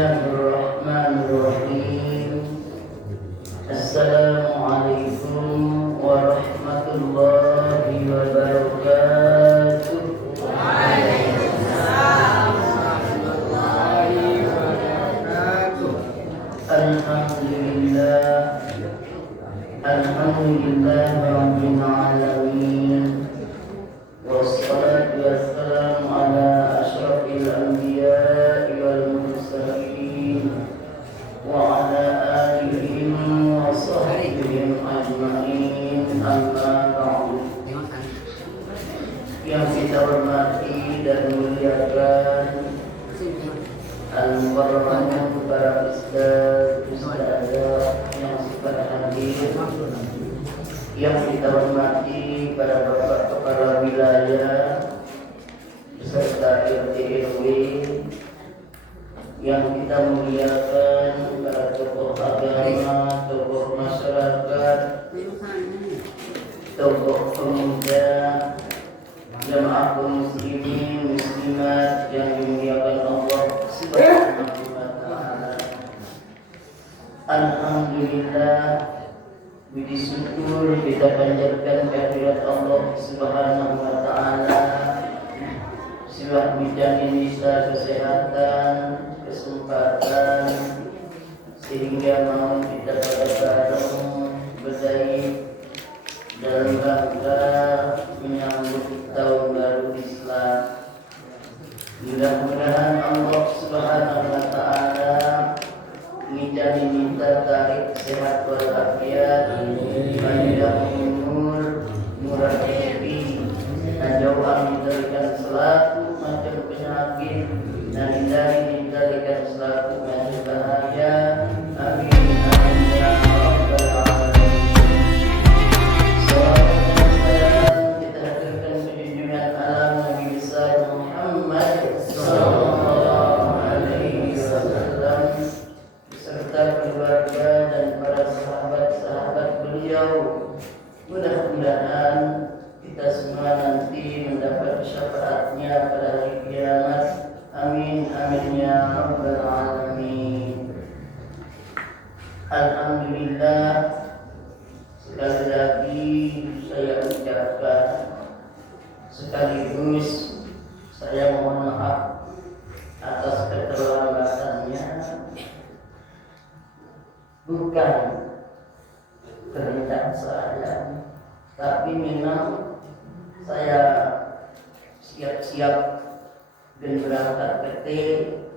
Bismillahirrahmanirrahim. Assalamualaikum warahmatullahi wabarakatuh. Waalaikumsalam warahmatullahi wabarakatuh. Alhamdulillah rabbil alamin. Wassalatu wassalamu ala asyrafil anbiya'i wal mursalin wa ala alihim wa sahbihim ajma'in, amma ba'du. Yang kita hormati dan muliakan al-mukarramin para ustaz yang pada hadir, yang kita hormati para bapak kepala wilayah beserta RT RW, yang kita muliakan para tokoh agama, tokoh masyarakat, tokoh pemuda, jamaah kaum muslimin muslimat yang dimuliakan Allah Subhanahu wa taala. Alhamdulillah, puji syukur kita panjatkan kehadirat Allah Subhanahu wa taala. Silah bijan bisa kesehatan, kesempatan, sehingga mau kita bareng berbaik dalam rangka menyambut tahun baru Islam. Mudah-mudahan Allah Subhanahu wa taala ngijani minta tarik sehat walafiat, panjang umur, murah rezeki, dan jauhan diberikan selaku macam penyakit, dan hindari diberikan selaku macam bahaya. Amin amin ya rabbal alamin. Salawat dan salam kita haturkan junjungan alam Nabi besar Muhammad sallallahu alaihi wasallam serta keluarga dan para sahabat-sahabat beliau. Mudah-mudahan kita semua nanti mendapat syafaatnya pada hari kiamat. Amin amin ya rabbal alamin. Alhamdulillah, sekali lagi saya ucapkan sekaligus saya mohon maaf atas keterlambatannya. Bukan kehendak saya, tapi memang saya siap-siap dan berangkat ke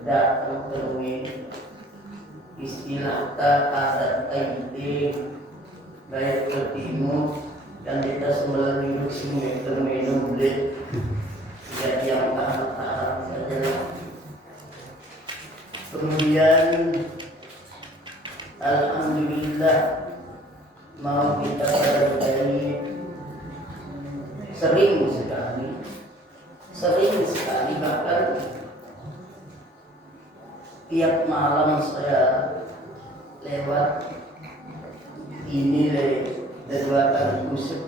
datang terwin istilah tak adat taiti baik ke timur dan kita semula duduk sini terminum beli ya yang paham saja. Kemudian alhamdulillah mau kita pada dari sering sekali bahkan tiap malam saya lewat ini dua kali kusuk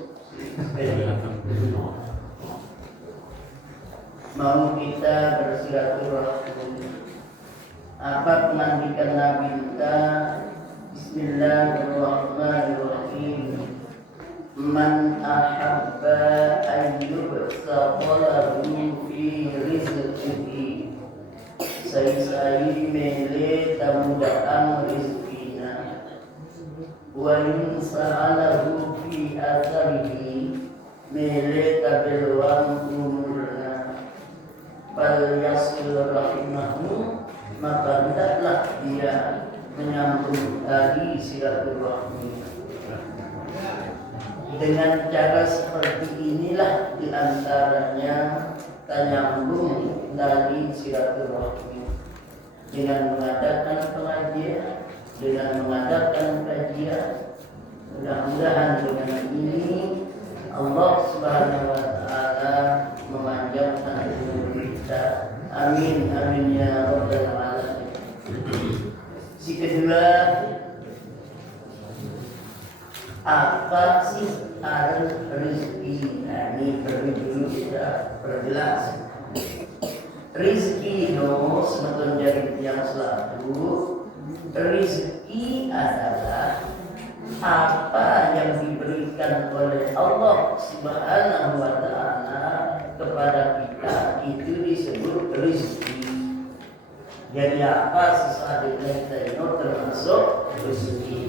mau kita bersilaturahmi. Apa penantikan Nabi kita? Bismillahirrahmanirrahim. Man ahabba an yubsaqalahu fi rizqihi. Saya mele tamudaan rizkina. Wa in sa'alahu fi atharihi mele tabelwang umurna. Fal yasil rahimahu, maka hendaklah dia menyambung tali silaturahmi. Dengan cara seperti inilah diantaranya menyambung tali silaturahmi, dengan mengadakan pengajian, dengan mengadakan kajian. Mudah-mudahan dengan ini Allah Subhanahu wa taala memanjangkan umur kita. Amin amin ya rabbal alamin. Si kedua, apa sih arti rezeki? Nah, ini perlu dulu kita perjelas. Rizki no sebetulnya yang selalu rizki adalah apa yang diberikan oleh Allah Subhanahu wa ta'ala kepada kita itu disebut rizki. Jadi apa sesuatu yang kita itu termasuk rizki.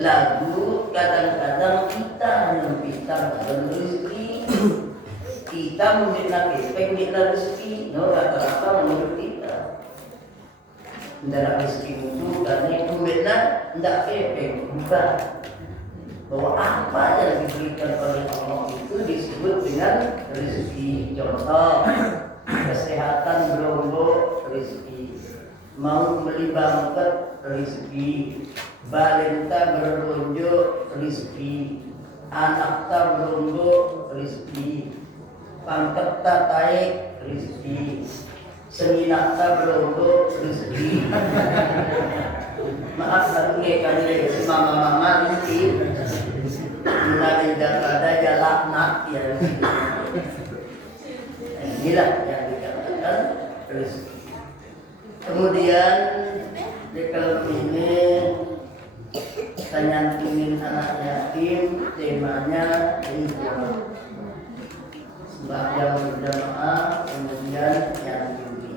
Lalu kadang-kadang kita menyempitkan dalam rizki. Kita meminta kepeng di rezeki, no rata-rata menurut kita. Dalam rezeki itu karena meminta tidak kepeng, bukan. Bahwa apa yang diberikan oleh Allah itu disebut dengan rezeki. Contoh, kesehatan berombo rezeki, mau beli bangket rezeki, balenta berbonjo rezeki, anak tak berombo rezeki, pangkat tak taik rezeki, seminak tak berombo rezeki. Maaf satu kali si mama nanti mulai ada laknat ya. Inilah yang dikatakan rezeki. Kemudian di film ini kita nyantumin anak yatim, temanya hijrah. Sembahyang berjamaah, kemudian nyantuni.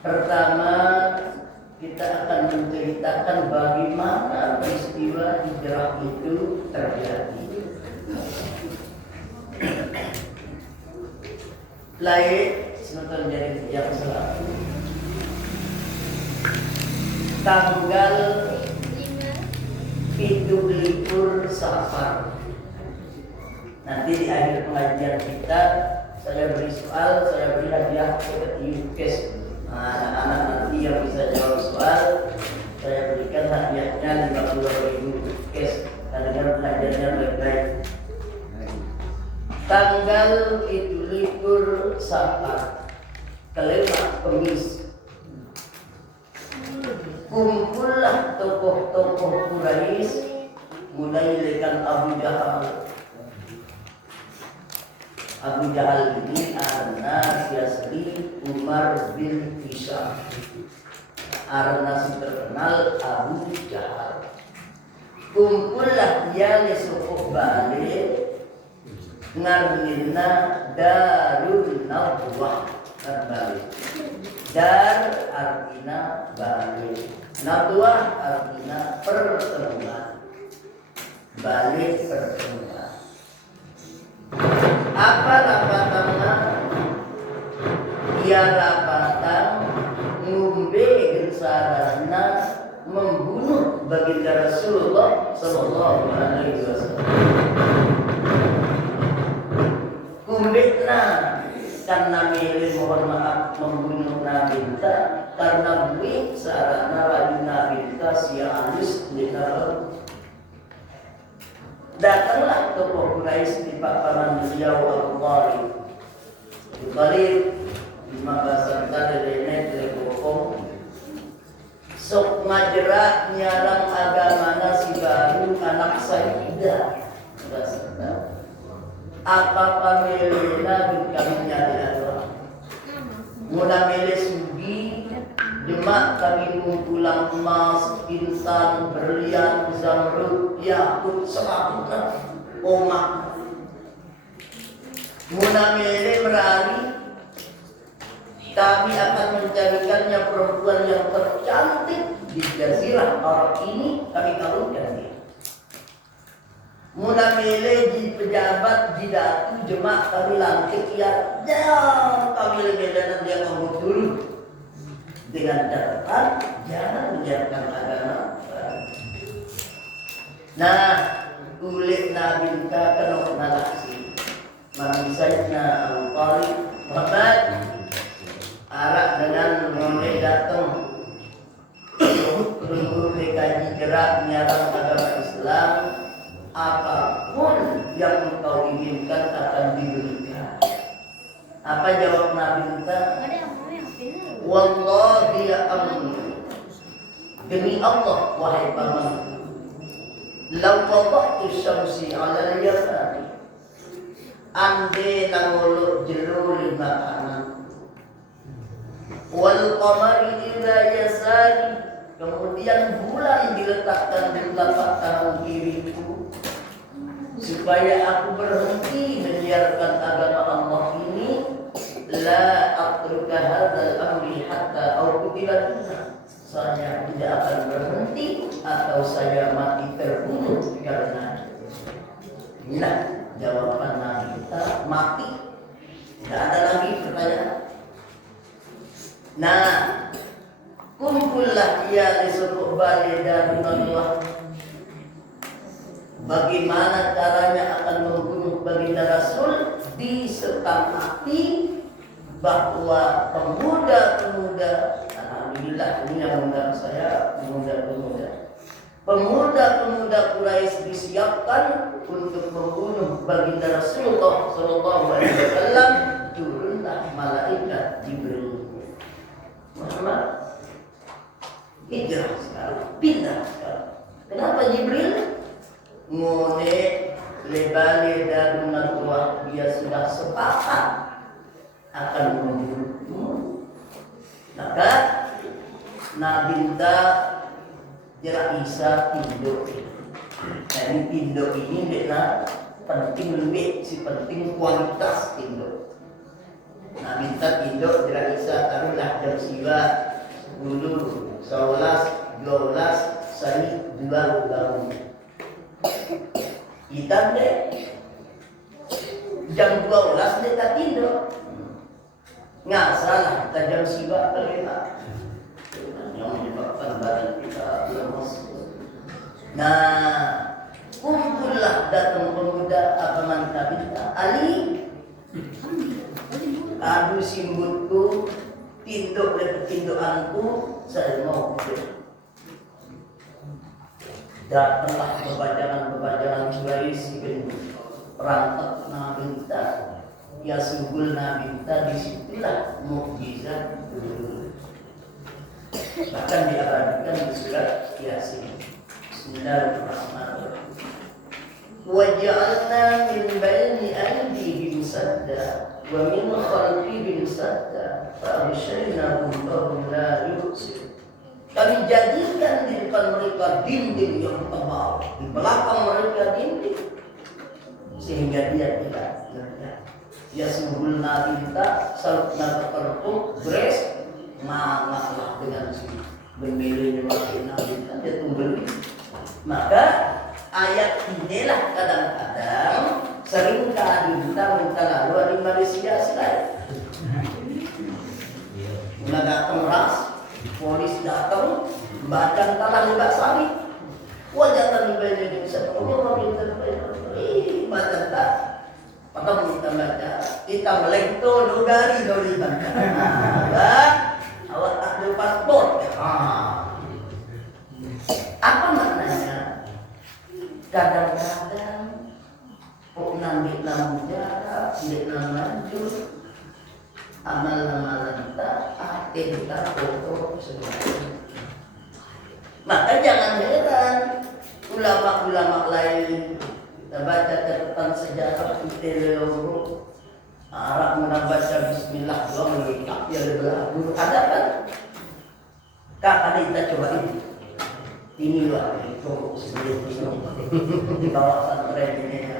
Pertama kita akan menceritakan bagaimana peristiwa hijrah itu terjadi. Lain sebetulnya yang selalu tanggal itu libur Safar. Nanti di akhir pengajian kita saya beri soal, saya beri hadiah ke UKES. Anak-anak nanti yang bisa jawab soal saya berikan hadiahnya 50.000 UKES. Karena pengajiannya baik-baik. Tanggal itu libur Safar, kelima Kamis. Kumpullah tokoh-tokoh Quraisy mulai dengan Abu Jahal. Abu Jahal ini anak asli Umar bin Hisham. Arna terkenal Abu Jahal. Kumpullah dia di suku Bali ngarlina Darul Nadwah Bali. Dar artinya Bali. Nadwah artinya pertemuan. Bali pertemuan. Apa rapatannya? Dia rapatan ngumbe gensarana membunuh baginda Rasulullah Sallallahu Alaihi Wasallam. Kumbitna karena milih mohon maaf membunuh Nabi kita karena buik sarana lagi Nabi kita si Anis di dalam. Datanglah tokoh Quraisy di paparan beliau Abu Thalib. Abu Thalib lima bahasa dari nenek lekopong. Sok majra nyarang agamana si baru anak Sayyidah. Apa pamilina kami nyari Allah. Mula milih sugi Demak kami kumpulan emas, insan, berlian, zamrud, yakut, semakna, omak. Muna mele merari, kami akan mencarikannya perempuan yang tercantik di jazirah Arab ini, kami kawinkan dia. Muna mele di pejabat, di datu, Demak kami lantik ya, kami lebih dan dia ngomong dulu. Dengan catatan jangan menyiapkan agama. Nah, kulit Nabi kita kena nalaksi. Mari Sayyidina Abu Thalib Muhammad arak dengan mulai datang guru PKJ gerak menyerang agama Islam. Apapun yang engkau inginkan akan diberikan. Apa jawab Nabi kita? Wallahi ya amri, demi Allah wahai pamanku, lau wada'tu syamsi ala al-yamani, ande nanguluk jero lima kanan. Wal qamari idza yasari, kemudian bulan diletakkan di telapak tangan kiriku supaya aku berhenti menyiarkan agama Allah ini. La atruka hadzal amri hatta uqtila, saya tidak akan berhenti atau saya mati terbunuh karena nah, jawaban Nabi kita mati. Tidak ada lagi pertanyaan. Nah, kumpullah ia di suku Bali dan Allah. Bagaimana caranya akan membunuh baginda Rasul? Disetamati bahwa pemuda-pemuda, alhamdulillah ini yang mengundang saya, pemuda-pemuda Quraisy disiapkan untuk membunuh baginda Rasulullah SAW. Turunlah malaikat Jibril. Muhammad hijrah sekarang, pindah sekarang. Kenapa Jibril? Ngone lebale dan menatuah, dia sudah sepakat akan membunuhmu. Maka Nabi minta Jera Isa tinduk. Nah ini tinduk ini dia penting lebih, si penting kualitas tinduk. Nabi minta tinduk Jera Isa taruhlah jam siwa 10, 11, 12, sari 2 baru. Kita deh jam 12 dia tak tinduk. Nggak salah, kita jam siwa kelima. Yang menyebabkan badan kita lemas. Nah, kumpullah datang pemuda apaman kita Ali. Aduh simbutku, tinduk dan tindukanku, saya mau pulang. Datanglah kebajangan Quraisy perangkap Nabi kita. Ya subul Nabi kita, disitulah mukjizat dulu. Bahkan diabadikan di surat Yasin. Bismillahirrahmanirrahim. Wa ja'alna min baini aydihim sadda wa min khalfihim sadda fa abshaynahum fahum la yubsirun. Kami jadikan di depan mereka dinding yang tebal, di belakang mereka dinding, sehingga dia tidak melihat. Ya sungguh Nabi kita salut naga perpuk beres mangatlah dengan si bermilihnya wakil Nabi kita dia tunggu. Maka ayat inilah kadang-kadang seringkali kita minta lalu di Malaysia selain mulai datang ras, polis datang, badan kalah nggak sari, wajah terlibat di bisa ngomong badan tak. Maka kita baca, kita melekto dogari doliban. Awak tak ada paspor. Apa maknanya? Kadang-kadang nambil namun jarak, tidak lanjut, amal amalan kita, hati kita foto semuanya. Maka jangan heran ulama-ulama lain. Kita baca catatan sejarah di Teleloro Arab membaca Bismillah doang lengkap ya berlaku ada kan? Kakak kita coba ini lah itu sebelum di kawasan tren ini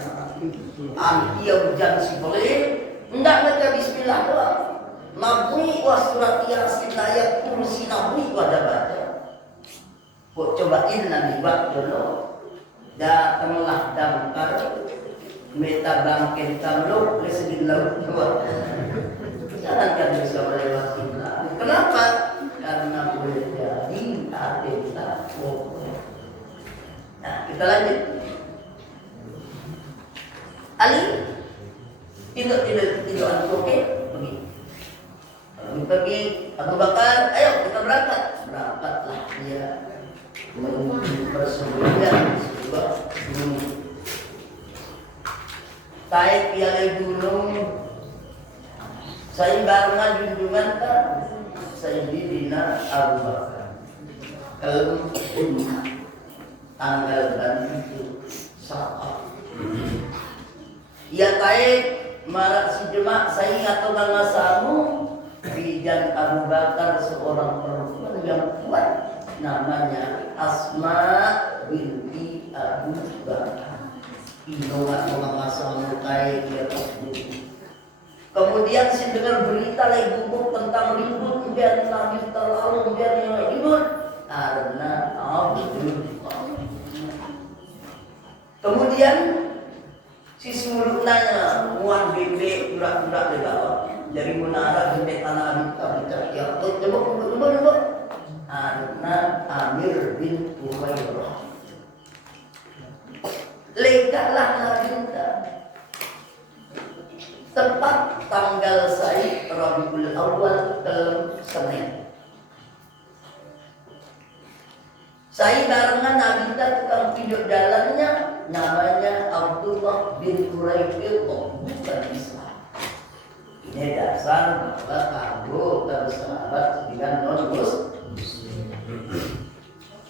antia hujan si boleh enggak baca Bismillah doang nabui wa surat Yasin ayat kursi nabui pada baca kok cobain nanti buat dulu. Datanglah damkar meta bangkit kamlo lesegin laut dua. Jangan kan bisa melewati. Kenapa? Karena boleh jadi hati kita. Nah kita lanjut. Ali tidak oke pergi Abu Bakar ayo kita berangkatlah dia menuju persembunyian sebuah gunung. Naik piala gunung, saya barengan junjungan kan, saya dibina Abu Bakar. Kalau tanggal dan itu saat Ya taib marak si jemaah saya atau ngasamu bijan Abu Bakar seorang perempuan yang kuat namanya Asma binti Abu Bakar. Ingat ngasamu taib ya. Kemudian si dengar berita lagi gugup tentang ribut biar Nabi terlalu biar yang ribut karena Abu Bakar. Kemudian si suruh nanya muan bebek budak-budak di bawah dari menara bebek tanah kita ya coba karena Amir bin Umairah legalah Nabi tepat tanggal saya Rabiul Awal ke Senin. Saya barengan Nabi tukang video jalannya namanya Abdullah bin Quraibin bukan Islam. Ini dasar bahwa kamu bersahabat dengan non-Muslim.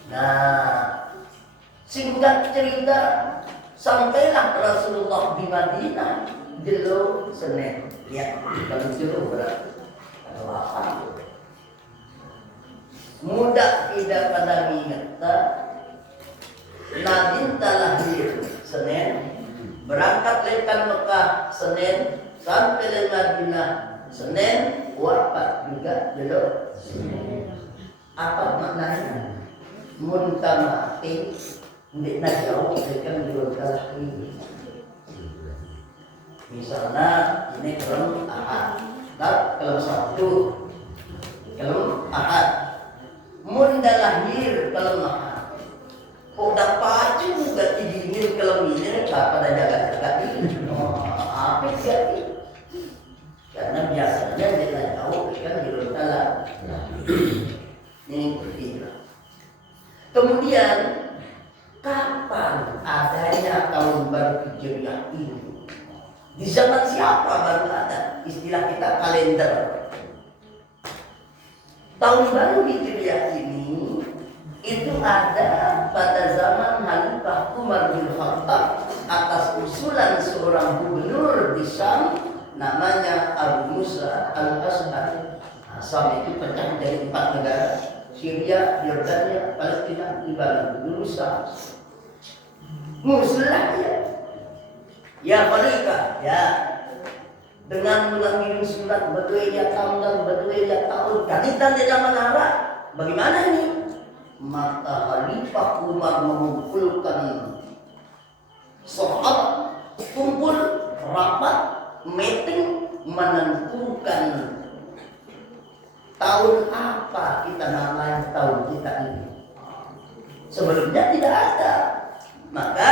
Nah, singkat cerita sampailah Rasulullah di Madinah jelo Senin. Ya, kalau jelo berarti ada 8. Mudah tidak pada ingat Nabi lahir Senin, berangkat lekan Mekah Senin, sampai ke Madinah Senin, wafat juga jelo Senin. Apa maknanya? Muntamati tidak jauh dengan jual ini. Misalnya ini kelem ahad, kelem Sabtu, kelem ahad, munda lahir kelem ahad. Kok dapat juga dingin kelem ini pada jaga-jaga ini. Apa jadi? Karena biasanya dia jauh kan jual ini ketiga. Kemudian kapan adanya tahun baru Hijriah ini? Di zaman siapa baru ada istilah kita kalender? Tahun baru Hijriah ini itu ada pada zaman Khalifah Umar bin Khattab atas usulan seorang gubernur di Syam namanya Abu Musa al-Ash'ari. Syam itu pecah dari 4 negara: Syria, Yordania, Palestina, Lebanon. Dulu Syam. Muslah ya Khalifah ya, dengan mengirim surat berduanya tanggal berduanya tahun kaditan di zaman Arab. Bagaimana ini? Maka Khalifah Umar mengumpulkan sahabat, kumpul rapat meeting menentukan tahun apa kita namanya tahun kita ini. Sebelumnya tidak ada. Maka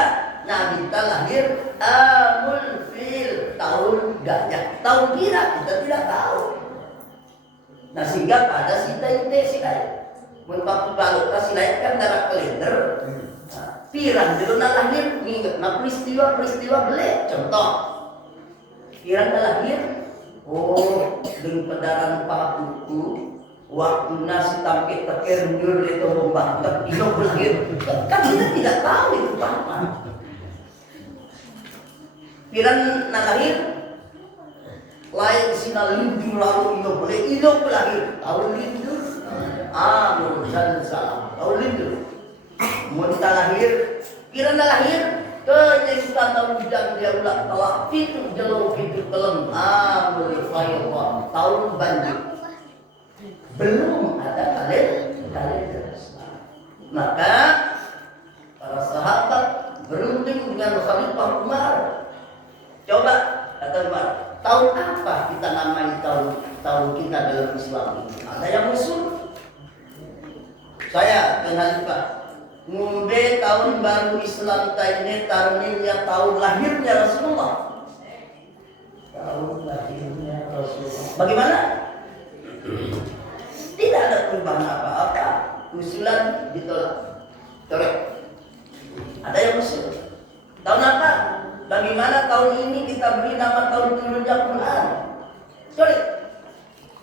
Nabi kita lahir Amul Fil, tahun gajah, tahun kira kita tidak tahu. Nah sehingga pada si kaya menpaku balut kasih lain kan darah kalender. Pirang dulu lahir minggu, nah peristiwa belek. Contoh, pirang lahir, dengan pedaran pakuku, waktu nasi tampil teker nyur itu membakar ilo lahir. Kan kita tidak tahu itu apa. Pirang lahir, lain sina lindu lalu ilo lahir, tahun lindu. Muhammad salam. Tahun lindu. Muntah lahir, kira lahir ke tahun ujang dia ulah talak fitur jelo fitur kelem mulai tahun banjir. Belum ada kalender. Maka para sahabat berunding dengan Khalifah Umar. Coba kata Umar, tahun apa kita namai tahun kita dalam Islam ini? Ada yang usul? Saya dan Khalifah ngumbe tahun baru Islam ini tarmilnya tahun lahirnya Rasulullah. Tahun lahirnya Rasulullah. Bagaimana? Tidak ada perubahan apa-apa. Usulan ditolak. Corek. Ada yang usul. Tahun apa? Bagaimana tahun ini kita beri nama tahun turunnya Quran? Corek.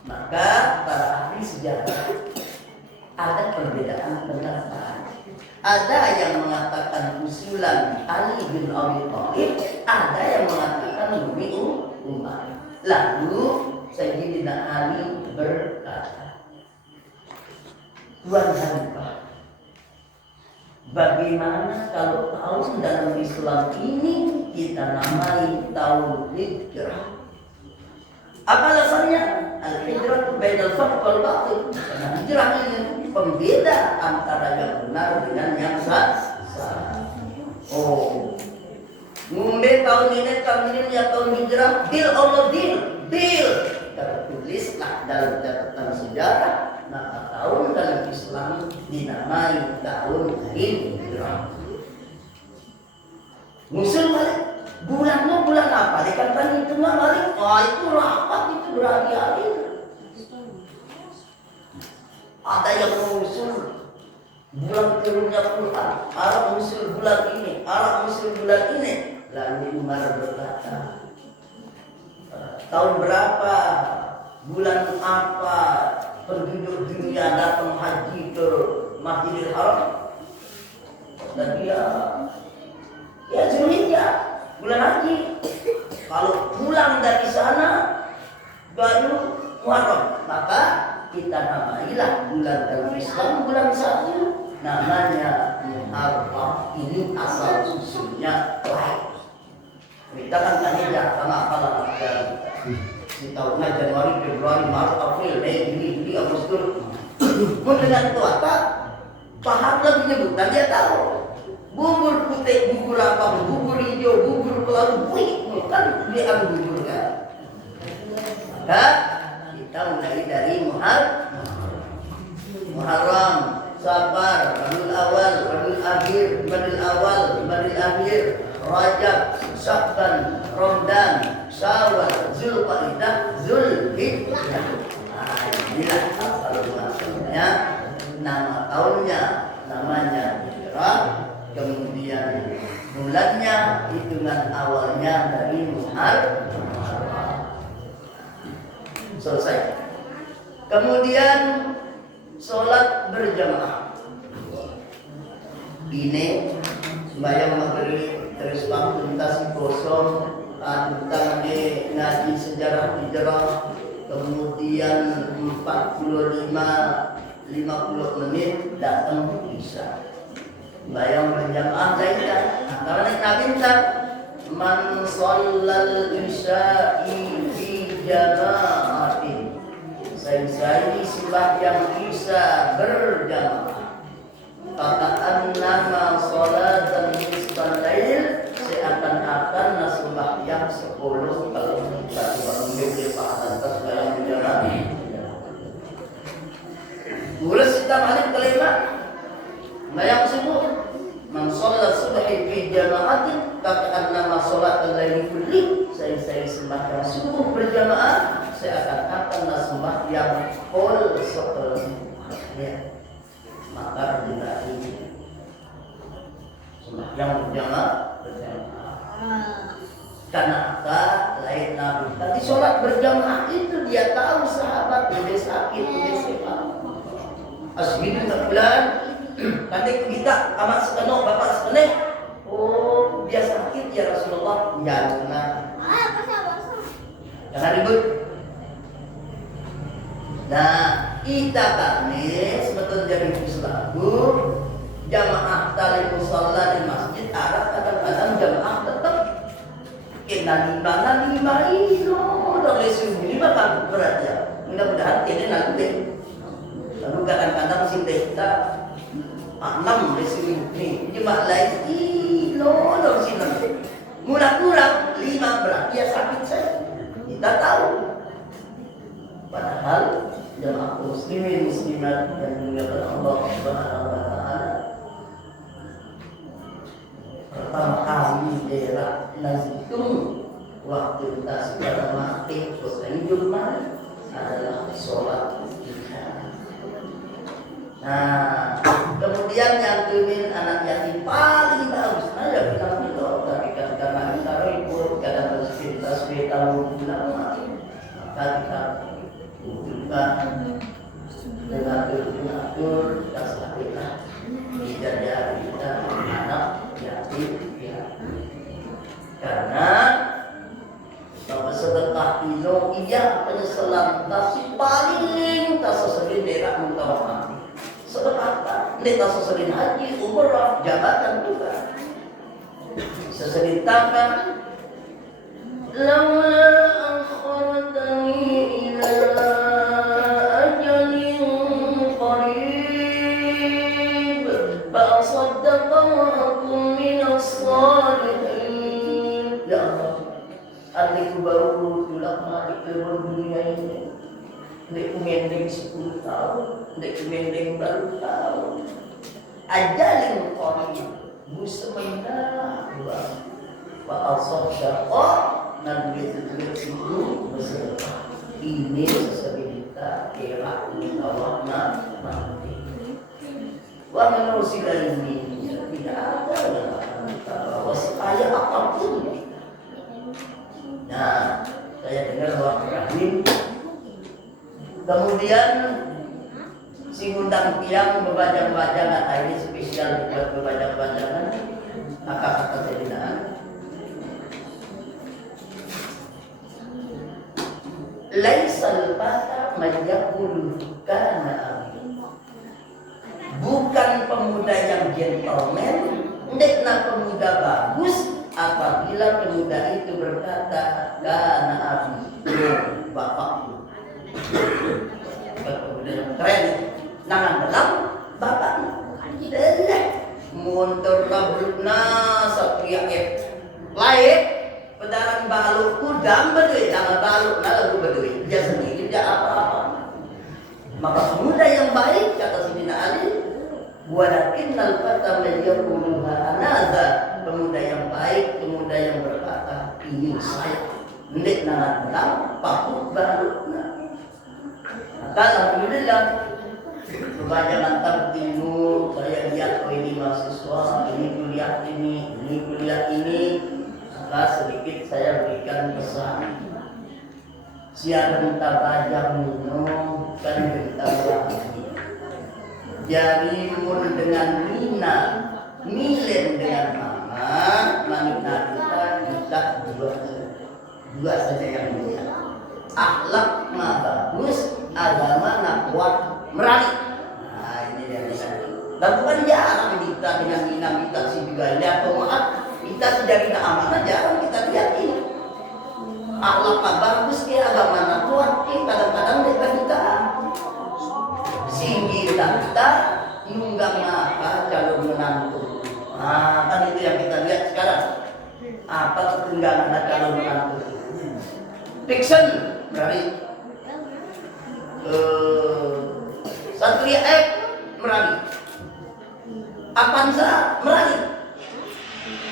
Maka para ahli sejarah ada perbedaan pendapat. Ada yang mengatakan usulan Ali bin Abi Thalib, ada yang mengatakan menghuni umat. Lalu Sayyidina Ali berkata, Tuan Khalifah, bagaimana kalau tahun dalam Islam ini kita namai tahun hijrah? Apa alasannya? Al-hijrah itu bainal haqq wal batil. Karena hijrah ini pembeda antara yang benar dengan yang salah. Oh, ngombe tahun ini ya tahun hijrah, deal Allah deal. Tertulislah dalam catatan sejarah, maka tahun dalam Islam dinamai tahun hijrah. Musul balik, bulannya bulan apa? Dikatakan itu mah balik, itu rapat, itu berhari-hari. Ada yang mengusul bulan turunnya Quran, Arab mengusul bulan ini, Arab mengusul bulan ini. Lalu Umar berkata, tahun berapa, bulan apa penduduk dunia datang haji ke Masjidil Haram? Dan dia Zulhijjah, bulan haji. Kalau pulang dari sana baru Muharram, maka kita namailah bulan dalam Islam bulan 1, namanya Muharram. Ini asal usulnya lain. Kita kan tanya sama dan si tahunnya Januari, Februari, Maret, April, Mei, Juni, Agustus. Mendengar itu apa? Paham lagi nyebutan, dia tahu. Bubur putih, bubur apa, bubur hijau, bubur kelabu, kan dia ambil bubur kan. Maka kita mulai dari Muharram, Safar, Rabiul Awal, Rabiul Akhir, Jumadil Awal, Jumadil Akhir, Rajab, Sya'ban, Ramadan, Syawal, Zulqa'dah, Zulhijjah. Inilah asal muasalnya, nama tahunnya namanya hijrah, kemudian bulannya hitungan awalnya dari Muharram. Selesai. Kemudian sholat berjamaah. Ini sembahyang maghrib terus tuntas kosong, tentang ngaji sejarah hijrah, kemudian 50 menit datang isya. Sembahyang berjamaah kaitan karena Nabi minta man shallal isya'i fi jama'atin. Saya sembahyang isya berjamaah. Katakan nama sholat dan nisfal lail, seakan-akan sembahyang 10 kalau kita bangun pahala sembahyang berjamaah. Mulai kita balik kelima, sembahyang subuh. Man sholat subhi fi jama'atin, katakan nama sholat al-lail kulli. Saya sembahyang subuh berjamaah, seakan-akan sembahyang full sepenuhnya. Maka juga ini sembahyang berjamaah. Karena apa? Lain Nabi. Tadi sholat berjamaah itu dia tahu sahabat udah sakit, udah sehat. Asbidun bulan, nanti kita amat sekenok, bapak sekenek. Oh, dia sakit ya Rasulullah. Ya benar. Jangan ribut. Nah, kita kami sebetulnya jadi Islamu jamaah tali musalla di masjid Arab kadang-kadang jamaah tetap lima itu dari subuh 5 kan berat ya. Mudah-mudahan ini nanti. Lalu kadang-kadang sinta kita 6 dari subuh ini jemaah lain dari sini. Kurang 5 berat dia sakit saya. Kita tahu. Padahal jemaah muslimin muslimat yang dimuliakan Allah Subhanahu wa taala, pertama kali daerah Nazitum waktu kita sudah mati selesai Jumat adalah sholat isya. Nah, kemudian yang tumin anak yatim paling bagus, ya bilang itu, tapi karena kita ribut, kadang tasbih tahu bilang mati, maka kita dengan atur tasbihlah tidak ada kita anak yatim ya. Karena Nek seselin haji, umrah, jabatan juga. Seselin taka. Laula akhartani ila ajalin qarib fa asaddaqa wa akum minas salihin. Ya Allah, adikku baru tulak mati ke dunia ini. Adikku mending 10 tahun, adikku mending baru tahun. Ajalin qarib, sementara wa asaddaqa dan betul-betul berserah. Ini sesebentar kira Allah nanti. Wa manusia ini tidak ada wasaya apapun. Nah, saya dengar Wah Rahim. Kemudian si undang tiang berbajang-bajangan, ini spesial buat berbajang-bajangan. Kakak-kakak sedinaan. Laisal fata majaqul kana. Bukan pemuda yang gentleman, hendaklah pemuda bagus apabila pemuda itu berkata kana abi, bapakku. Pemuda yang keren, nangan dalam bapaknya. Mundur kabrukna satria lain pedaran baluk kudam bedui jangan baluk lagu bedui dia sendiri dia apa-apa. Maka pemuda yang baik kata Sayyidina Ali, walakinnal fata man yaquluha anaza, pemuda yang baik, pemuda yang berkata ini saya ndik nangan pakut balukna. Maka alhamdulillah kebanyakan tertidur, saya lihat ini mahasiswa, ini kuliah ini, maka sedikit saya berikan pesan. Siapa minta baca minum, kan minta lagi. Jarimun dengan Mina, Milen dengan Mama, Manita kita dua saja yang mulia. Akhlak mah bagus, agama nak kuat, merani. Nah ini dia bisa. Dan bukan jarang kita dengan Mina kita sih juga lihat maaf kita tidak kita amanah jarang kita lihat ini. Akhlak mah bagus, agama nak kuat, kadang-kadang kita singgih kita nunggang apa calon menantu. Nah kan itu yang kita lihat sekarang. Apa ketunggangan calon menantu? Fiction berani. Satria X merani. Avanza merani.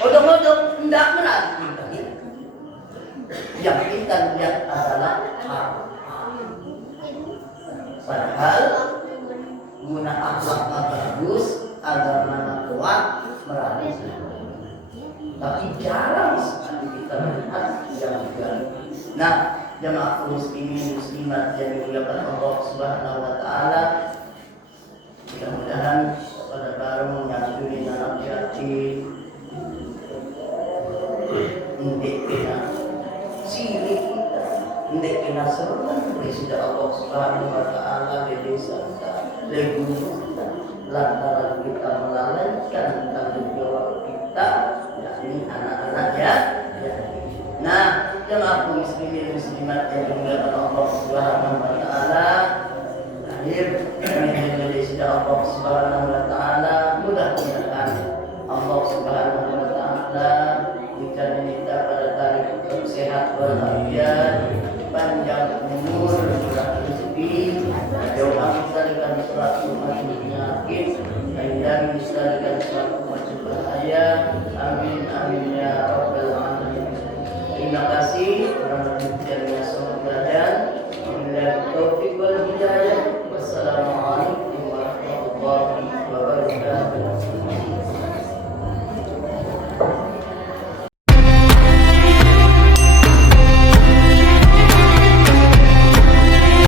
Odong-odong tidak merani. Yang kita lihat adalah padahal guna akhlak bagus, agama kuat, merani. Tapi jarang sekali kita melihat yang berani. Nah, jamaah muslimin muslimat yang dimuliakan Allah Subhanahu wa taala, mudah-mudahan pada baru menyantuni anak yatim ndek kena sirik kita, ndek kena seruan presiden Allah Subhanahu wa taala di desa kita, di guru kita, lantaran kita melalaikan tanggung jawab kita, yakni anak-anak ya. Nah, jemaah muslimin muslimat yang dimuliakan Allah Subhanahu wa taala, lahir dari Allah Subhanahu wa taala, mudah-mudahan Allah Subhanahu wa taala berikan kita pada tarik sehat walafiat, panjang umur, murah rezeki, jauhkan kita dengan suatu macam penyakit, dan kita dengan suatu macam bahaya. Amin amin ya rabbal alamin. Terima kasih.